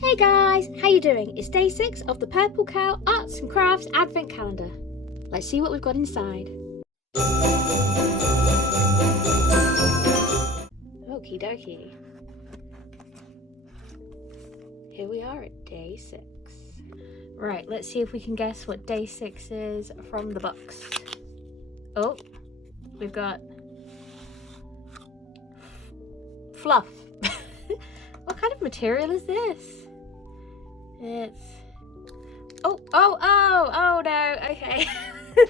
Hey guys, how you doing? It's day 6 of the Purple Cow Arts and Crafts Advent Calendar. Let's see what we've got inside. Okie dokie. Here we are at day 6. Right, let's see if we can guess what day 6 is from the box. Oh, we've got fluff. What kind of material is this? It's oh no, okay.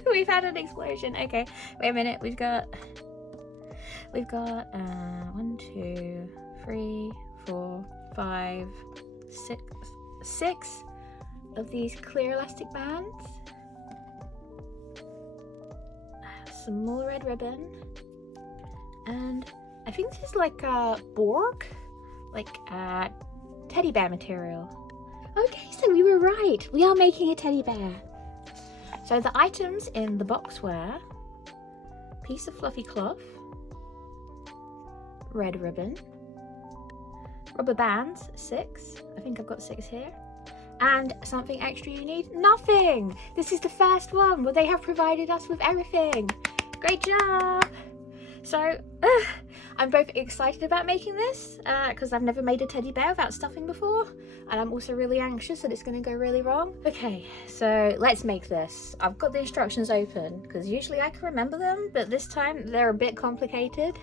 We've had an explosion. Okay, wait a minute. We've got 1, 2, 3, 4, 5, 6 of these clear elastic bands, some more red ribbon, and I think this is like a Borg, like teddy bear material. Okay, so we were right. We are making a teddy bear. So the items in the box were piece of fluffy cloth, red ribbon, rubber bands, 6. I think I've got 6 here. And something extra you need? Nothing! This is the first one where they have provided us with everything. Great job! So, I'm both excited about making this because I've never made a teddy bear without stuffing before, and I'm also really anxious that it's going to go really wrong. Okay, so let's make this. I've got the instructions open because usually I can remember them, but this time they're a bit complicated.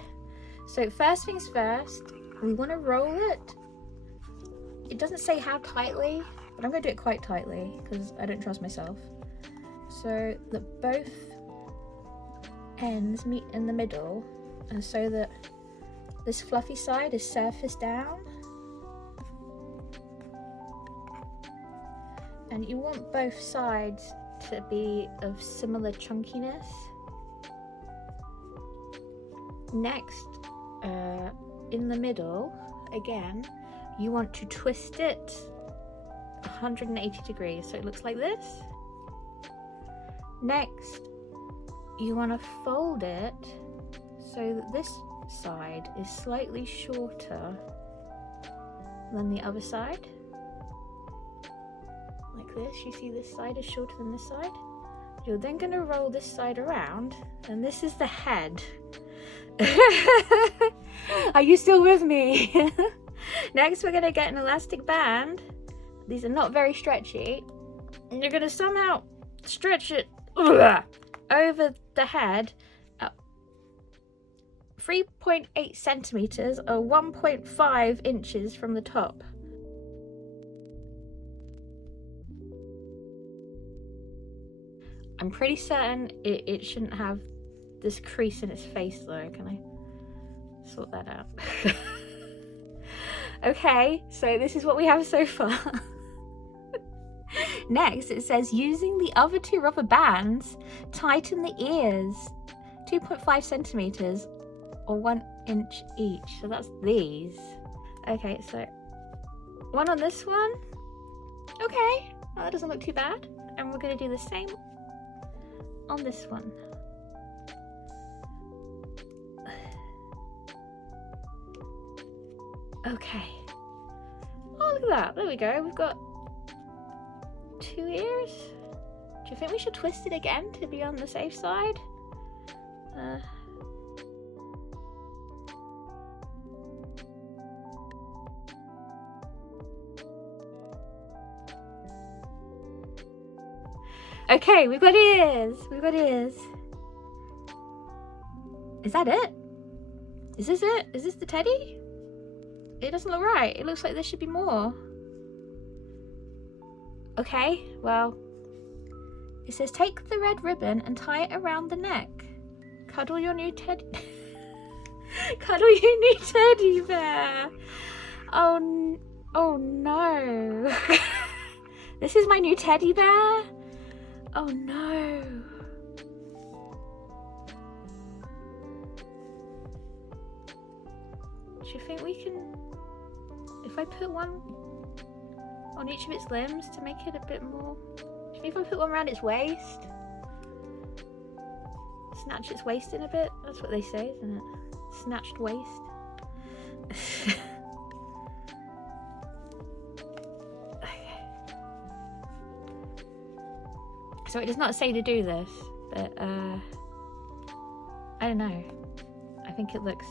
So first things first, we want to roll it. It doesn't say how tightly, but I'm going to do it quite tightly because I don't trust myself. So that both ends meet in the middle, and so that this fluffy side is surface down, and you want both sides to be of similar chunkiness. Next, in the middle again, you want to twist it 180 degrees so it looks like this. Next, you want to fold it so that this side is slightly shorter than the other side. Like this, you see this side is shorter than this side. You're then going to roll this side around, and this is the head. Are you still with me? Next, we're going to get an elastic band. These are not very stretchy. And you're going to somehow stretch it over the head at 3.8 centimeters or 1.5 inches from the top. I'm pretty certain it shouldn't have this crease in its face though. Can I sort that out? Okay, so this is what we have so far. Next, it says using the other 2 rubber bands, tighten the ears 2.5 centimeters or 1 inch each. So that's these. Okay, so one on this one. Okay, well, that doesn't look too bad. And we're going to do the same on this one. Okay. Oh, look at that. There we go. We've got 2 ears. Do you think we should twist it again to be on the safe side? Okay, we've got ears. We've got ears. Is that it? Is this it? Is this the teddy? It doesn't look right. It looks like there should be more. Okay, well, it says take the red ribbon and tie it around the neck. Cuddle your new teddy. Cuddle your new teddy bear. Oh no. This is my new teddy bear? Oh no. Do you think we can, if I put one on each of its limbs to make it a bit more, do you think if I put one around its waist, snatch its waist in a bit? That's what they say, isn't it? Snatched waist. So it does not say to do this, but I don't know. I think it looks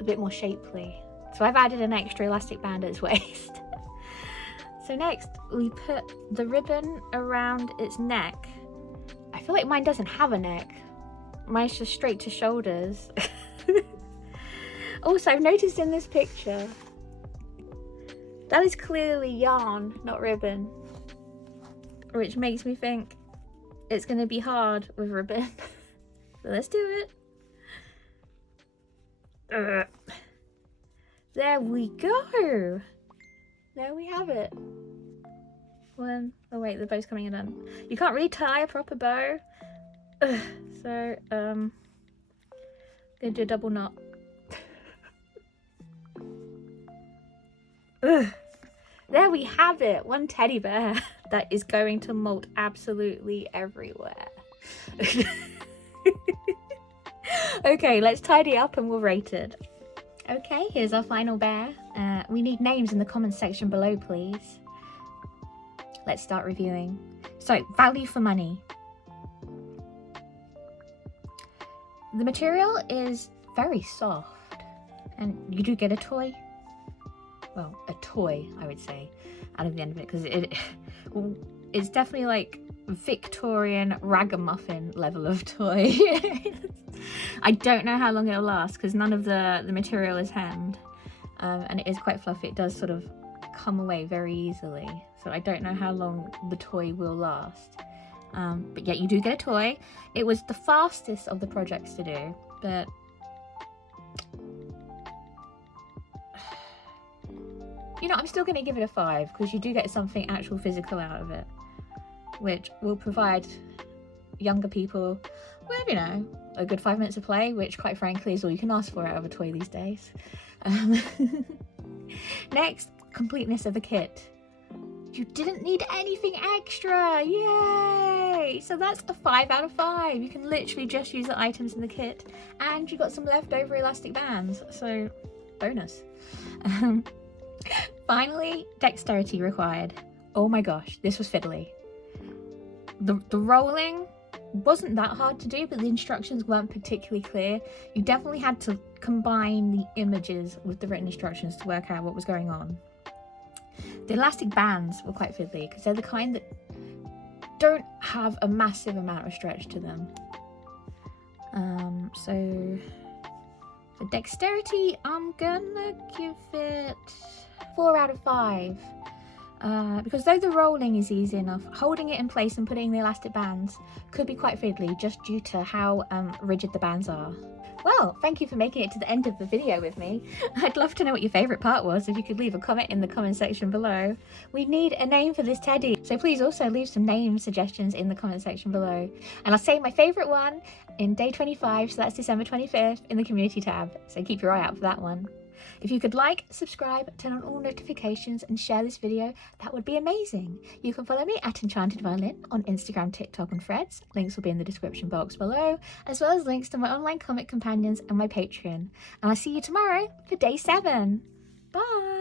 a bit more shapely. So I've added an extra elastic band at its waist. So next we put the ribbon around its neck. I feel like mine doesn't have a neck. Mine's just straight to shoulders. Also, I've noticed in this picture, that is clearly yarn, not ribbon. Which makes me think it's going to be hard with ribbon. So let's do it. There we go. There we have it. Oh wait, the bow's coming undone. You can't really tie a proper bow. So, gonna do a double knot. There we have it. One teddy bear that is going to molt absolutely everywhere. Okay, let's tidy up and we'll rate it. Okay, here's our final bear. We need names in the comments section below, please. Let's start reviewing. So, value for money. The material is very soft, and you do get a toy. Well, a toy, I would say, out of the end of it, because it's definitely like Victorian ragamuffin level of toy. I don't know how long it'll last because none of the material is hemmed, and it is quite fluffy. It does sort of come away very easily, so I don't know how long the toy will last. But yeah, you do get a toy. It was the fastest of the projects to do, but you know, I'm still going to give it a 5 because you do get something actual physical out of it, which will provide younger people with, you know, a good 5 minutes of play, which quite frankly is all you can ask for out of a toy these days. Next, completeness of the kit. You didn't need anything extra, yay! So that's a 5 out of 5. You can literally just use the items in the kit, and you got some leftover elastic bands, so bonus. Finally, dexterity required. Oh my gosh, this was fiddly. The rolling wasn't that hard to do, but the instructions weren't particularly clear. You definitely had to combine the images with the written instructions to work out what was going on. The elastic bands were quite fiddly because they're the kind that don't have a massive amount of stretch to them. So for dexterity, I'm gonna give it 4 out of 5. Because though the rolling is easy enough, holding it in place and putting the elastic bands could be quite fiddly just due to how rigid the bands are. Well, thank you for making it to the end of the video with me. I'd love to know what your favourite part was. If you could leave a comment in the comment section below. We need a name for this teddy, so please also leave some name suggestions in the comment section below. And I'll say my favourite one in day 25, so that's December 25th, in the community tab, so keep your eye out for that one. If you could like, subscribe, turn on all notifications and share this video, that would be amazing. You can follow me at Enchanted Violin on Instagram, TikTok and Threads. Links will be in the description box below, as well as links to my online comic companions and my Patreon. And I'll see you tomorrow for day 7. Bye!